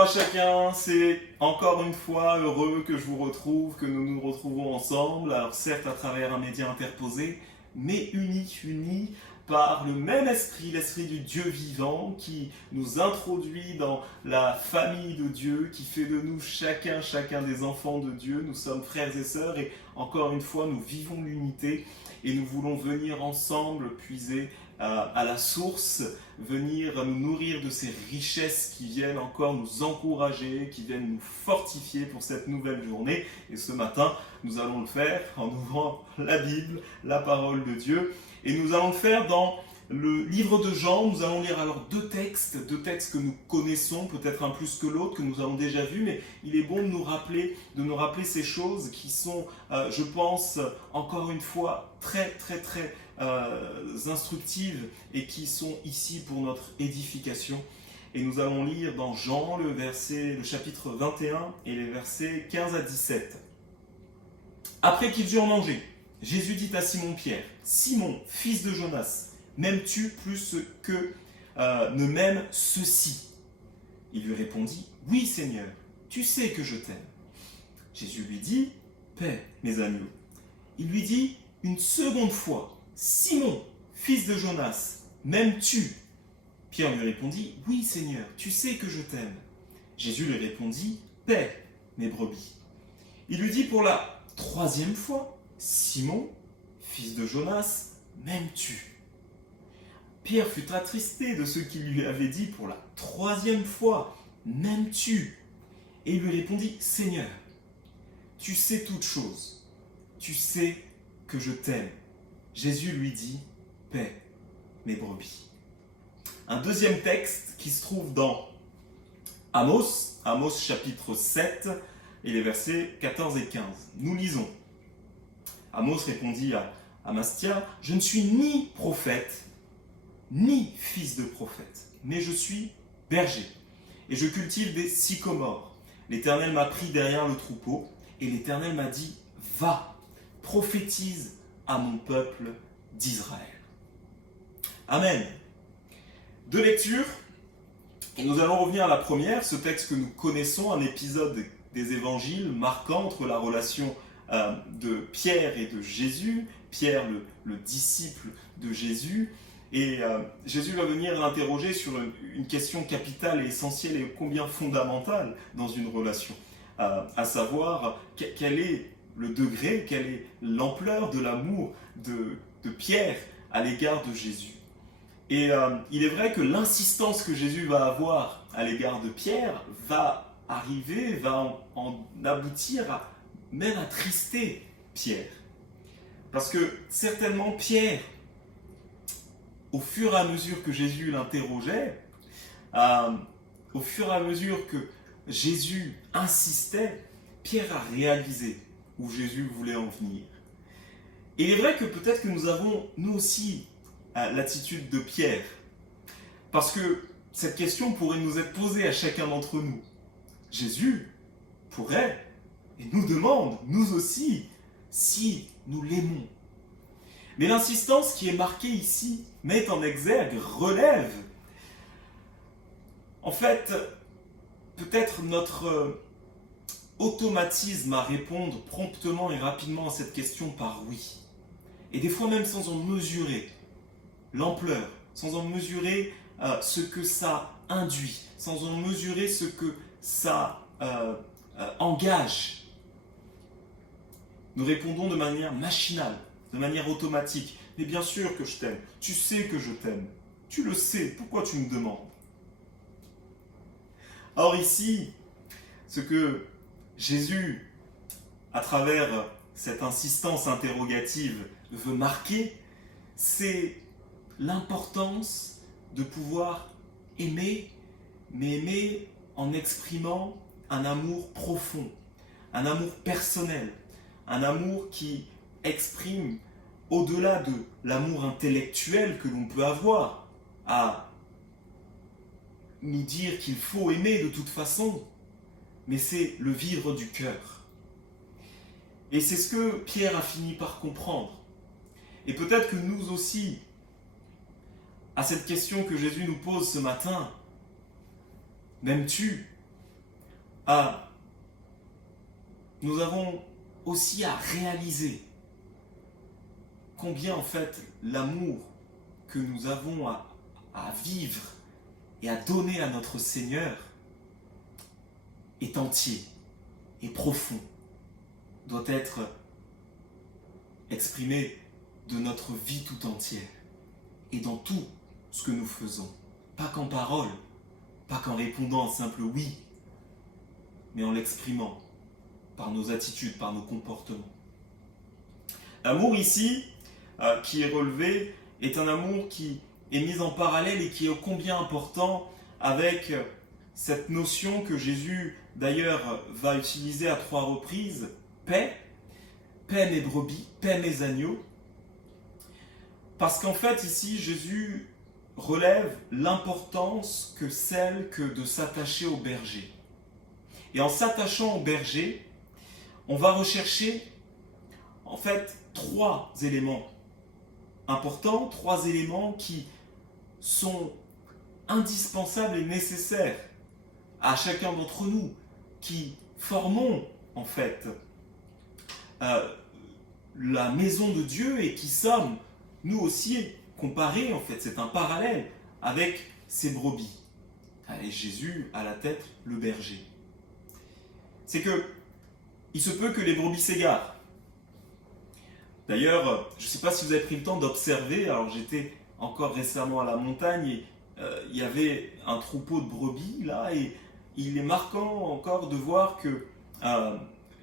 Bonjour à chacun, c'est encore une fois heureux que je vous retrouve, que nous nous retrouvons ensemble, alors certes à travers un média interposé, mais unis par le même esprit, l'esprit du Dieu vivant qui nous introduit dans la famille de Dieu, qui fait de nous chacun des enfants de Dieu. Nous sommes frères et sœurs et encore une fois nous vivons l'unité et nous voulons venir ensemble puiser à la source, venir nous nourrir de ces richesses qui viennent encore nous encourager, qui viennent nous fortifier pour cette nouvelle journée. Et ce matin, nous allons le faire en ouvrant la Bible, la parole de Dieu. Et nous allons le faire dans le livre de Jean. Nous allons lire alors deux textes que nous connaissons, peut-être un plus que l'autre, que nous avons déjà vus, mais il est bon de nous rappeler ces choses qui sont, je pense, encore une fois, très instructives et qui sont ici pour notre édification. Et nous allons lire dans Jean le chapitre 21 et les versets 15 à 17. Après qu'ils eurent mangé, Jésus dit à Simon-Pierre, « Simon, fils de Jonas, m'aimes-tu plus que ne m'aiment ceux-ci » Il lui répondit, « Oui, Seigneur, tu sais que je t'aime. » Jésus lui dit, « Paix, mes agneaux. » Il lui dit une seconde fois, « Simon, fils de Jonas, m'aimes-tu » Pierre lui répondit, « Oui, Seigneur, tu sais que je t'aime. » Jésus lui répondit, « Paix, mes brebis. » Il lui dit pour la troisième fois, « Simon, fils de Jonas, m'aimes-tu » Pierre fut attristé de ce qu'il lui avait dit pour la troisième fois, « M'aimes-tu » Et il lui répondit, « Seigneur, tu sais toutes choses, tu sais que je t'aime. » Jésus lui dit, « Paix, mes brebis. » Un deuxième texte qui se trouve dans Amos chapitre 7 et les versets 14 et 15. Nous lisons. Amos répondit à Amastia, « Je ne suis ni prophète, ni fils de prophète, mais je suis berger, et je cultive des sycomores. L'Éternel m'a pris derrière le troupeau, et l'Éternel m'a dit, va, prophétise à mon peuple d'Israël. » Amen. Deux lectures, et nous allons revenir à la première, ce texte que nous connaissons, un épisode des évangiles marquant entre la relation de Pierre et de Jésus, Pierre le disciple de Jésus, et Jésus va venir l'interroger sur une question capitale et essentielle et combien fondamentale dans une relation, à savoir quel est le degré, quelle est l'ampleur de l'amour de Pierre à l'égard de Jésus. Et il est vrai que l'insistance que Jésus va avoir à l'égard de Pierre va arriver, va en aboutir à même attrister Pierre. Parce que certainement Pierre, au fur et à mesure que Jésus l'interrogeait, au fur et à mesure que Jésus insistait, Pierre a réalisé où Jésus voulait en venir. Et il est vrai que peut-être que nous avons, nous aussi, l'attitude de Pierre. Parce que cette question pourrait nous être posée à chacun d'entre nous. Jésus pourrait et nous demande, nous aussi, si nous l'aimons. Mais l'insistance qui est marquée ici met en exergue, relève, en fait, peut-être notre automatisme à répondre promptement et rapidement à cette question par oui. Et des fois même sans en mesurer l'ampleur, sans en mesurer ce que ça induit, sans en mesurer ce que ça engage. Nous répondons de manière machinale, de manière automatique. Mais bien sûr que je t'aime, tu sais que je t'aime, tu le sais, pourquoi tu me demandes ? Or ici, ce que Jésus, à travers cette insistance interrogative, veut marquer, c'est l'importance de pouvoir aimer, mais aimer en exprimant un amour profond, un amour personnel, un amour qui exprime au-delà de l'amour intellectuel que l'on peut avoir à nous dire qu'il faut aimer de toute façon, mais c'est le vivre du cœur. Et c'est ce que Pierre a fini par comprendre. Et peut-être que nous aussi, à cette question que Jésus nous pose ce matin, m'aimes-tu ? nous avons aussi à réaliser combien en fait l'amour que nous avons à vivre et à donner à notre Seigneur est entier et profond, doit être exprimé de notre vie tout entière et dans tout ce que nous faisons. Pas qu'en parole, pas qu'en répondant un simple oui, mais en l'exprimant par nos attitudes, par nos comportements. L'amour ici, qui est relevé, est un amour qui est mis en parallèle et qui est ô combien important avec cette notion que Jésus d'ailleurs va utiliser à 3 reprises, paix, paix mes brebis, paix mes agneaux. Parce qu'en fait ici Jésus relève l'importance que celle que de s'attacher au berger. Et en s'attachant au berger, on va rechercher en fait 3 éléments importants, 3 éléments qui sont indispensables et nécessaires à chacun d'entre nous, qui formons en fait la maison de Dieu et qui sommes nous aussi comparés, en fait, c'est un parallèle avec ces brebis. Et Jésus à la tête, le berger. C'est que il se peut que les brebis s'égarent. D'ailleurs, je ne sais pas si vous avez pris le temps d'observer, alors j'étais encore récemment à la montagne et il y avait un troupeau de brebis là et il est marquant encore de voir que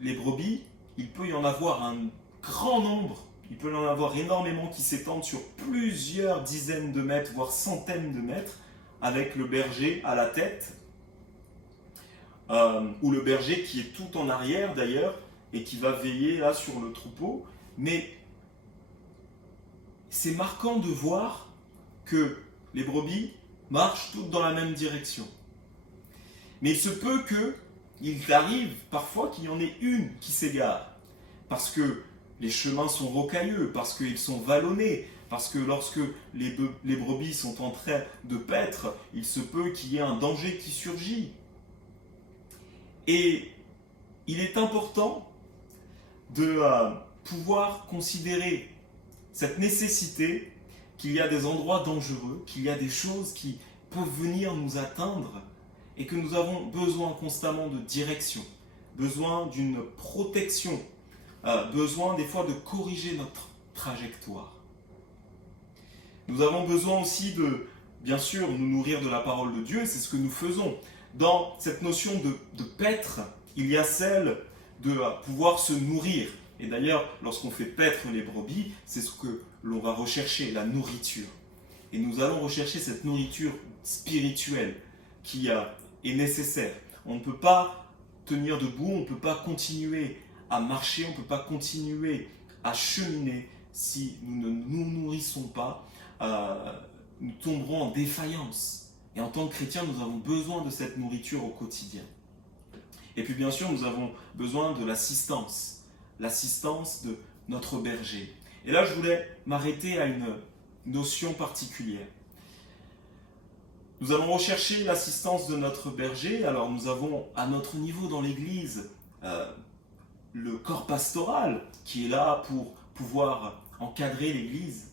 les brebis, il peut y en avoir un grand nombre, il peut y en avoir énormément qui s'étendent sur plusieurs dizaines de mètres, voire centaines de mètres, avec le berger à la tête, ou le berger qui est tout en arrière d'ailleurs, et qui va veiller là sur le troupeau. Mais c'est marquant de voir que les brebis marchent toutes dans la même direction. Mais il se peut qu'il arrive parfois qu'il y en ait une qui s'égare, parce que les chemins sont rocailleux, parce qu'ils sont vallonnés, parce que lorsque les brebis sont en train de paître, il se peut qu'il y ait un danger qui surgit. Et il est important de pouvoir considérer cette nécessité qu'il y a des endroits dangereux, qu'il y a des choses qui peuvent venir nous atteindre et que nous avons besoin constamment de direction, besoin d'une protection, besoin des fois de corriger notre trajectoire. Nous avons besoin aussi de, bien sûr, nous nourrir de la parole de Dieu, et c'est ce que nous faisons. Dans cette notion de paître, il y a celle de pouvoir se nourrir. Et d'ailleurs, lorsqu'on fait paître les brebis, c'est ce que l'on va rechercher, la nourriture. Et nous allons rechercher cette nourriture spirituelle qui est nécessaire. On ne peut pas tenir debout, on ne peut pas continuer à marcher, on ne peut pas continuer à cheminer si nous ne nous nourrissons pas. Nous tomberons en défaillance. Et en tant que chrétiens, nous avons besoin de cette nourriture au quotidien. Et puis bien sûr, nous avons besoin de l'assistance de notre berger. Et là, je voulais m'arrêter à une notion particulière. Nous allons rechercher l'assistance de notre berger. Alors nous avons à notre niveau dans l'Église le corps pastoral qui est là pour pouvoir encadrer l'Église.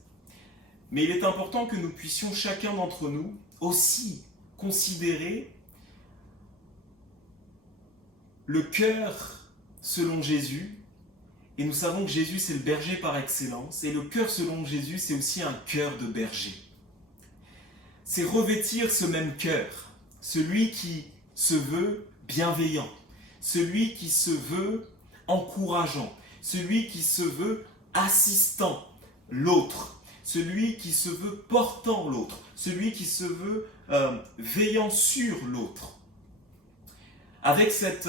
Mais il est important que nous puissions chacun d'entre nous aussi considérer le cœur selon Jésus. Et nous savons que Jésus c'est le berger par excellence. Et le cœur selon Jésus c'est aussi un cœur de berger. C'est revêtir ce même cœur, celui qui se veut bienveillant, celui qui se veut encourageant, celui qui se veut assistant l'autre, celui qui se veut portant l'autre, celui qui se veut veillant sur l'autre. Avec cette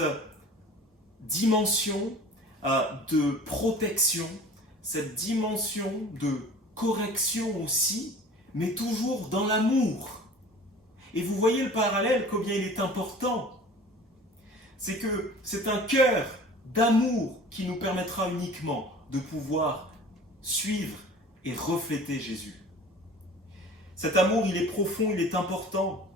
dimension de protection, cette dimension de correction aussi, mais toujours dans l'amour. Et vous voyez le parallèle, combien il est important. C'est que c'est un cœur d'amour qui nous permettra uniquement de pouvoir suivre et refléter Jésus. Cet amour, il est profond, il est important.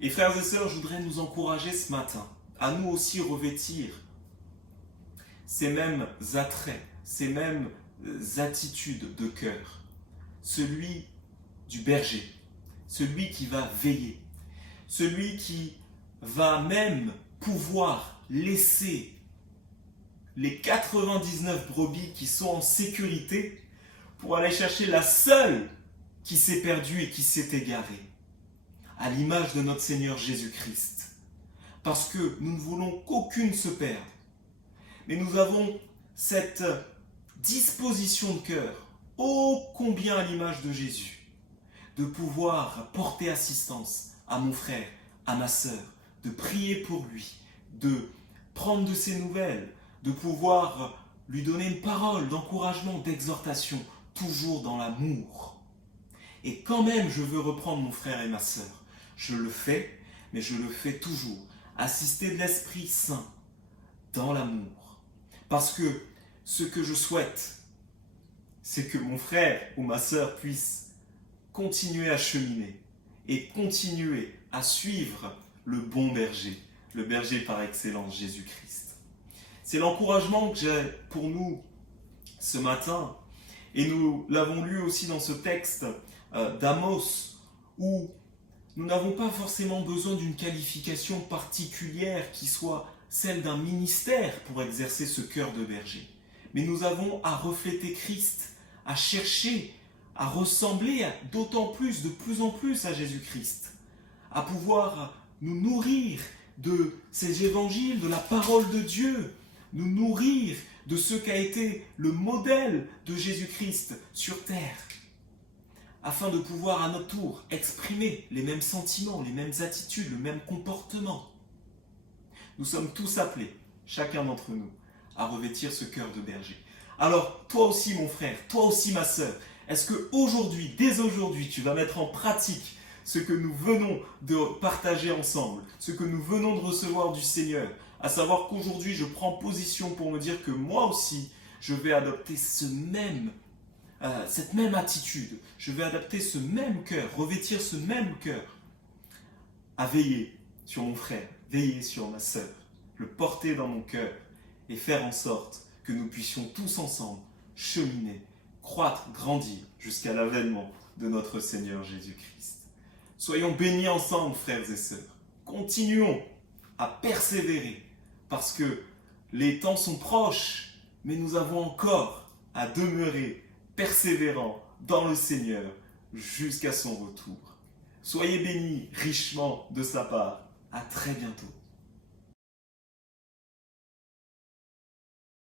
Et frères et sœurs, je voudrais nous encourager ce matin à nous aussi revêtir ces mêmes attraits, ces mêmes attitudes de cœur. Celui du berger, celui qui va veiller, celui qui va même pouvoir laisser les 99 brebis qui sont en sécurité pour aller chercher la seule qui s'est perdue et qui s'est égarée, à l'image de notre Seigneur Jésus-Christ. Parce que nous ne voulons qu'aucune se perde. Mais nous avons cette disposition de cœur, ô combien à l'image de Jésus, de pouvoir porter assistance à mon frère, à ma sœur, de prier pour lui, de prendre de ses nouvelles, de pouvoir lui donner une parole d'encouragement, d'exhortation, toujours dans l'amour. Et quand même je veux reprendre mon frère et ma sœur, je le fais, mais je le fais toujours, assisté de l'Esprit Saint, dans l'amour. Parce que ce que je souhaite, c'est que mon frère ou ma sœur puisse continuer à cheminer et continuer à suivre le bon berger, le berger par excellence, Jésus-Christ. C'est l'encouragement que j'ai pour nous ce matin, et nous l'avons lu aussi dans ce texte d'Amos, où nous n'avons pas forcément besoin d'une qualification particulière qui soit celle d'un ministère pour exercer ce cœur de berger. Mais nous avons à refléter Christ, à chercher, à ressembler d'autant plus, de plus en plus à Jésus-Christ, à pouvoir nous nourrir de ces évangiles, de la parole de Dieu, nous nourrir de ce qu'a été le modèle de Jésus-Christ sur terre, afin de pouvoir à notre tour exprimer les mêmes sentiments, les mêmes attitudes, le même comportement. Nous sommes tous appelés, chacun d'entre nous, à revêtir ce cœur de berger. Alors, toi aussi mon frère, toi aussi ma sœur, est-ce que aujourd'hui, dès aujourd'hui, tu vas mettre en pratique ce que nous venons de partager ensemble, ce que nous venons de recevoir du Seigneur, à savoir qu'aujourd'hui je prends position pour me dire que moi aussi, je vais adopter cette même attitude, je vais adopter ce même cœur, revêtir ce même cœur, à veiller sur mon frère, veiller sur ma sœur, le porter dans mon cœur et faire en sorte que nous puissions tous ensemble cheminer, croître, grandir jusqu'à l'avènement de notre Seigneur Jésus-Christ. Soyons bénis ensemble, frères et sœurs. Continuons à persévérer parce que les temps sont proches, mais nous avons encore à demeurer persévérants dans le Seigneur jusqu'à son retour. Soyez bénis richement de sa part. À très bientôt.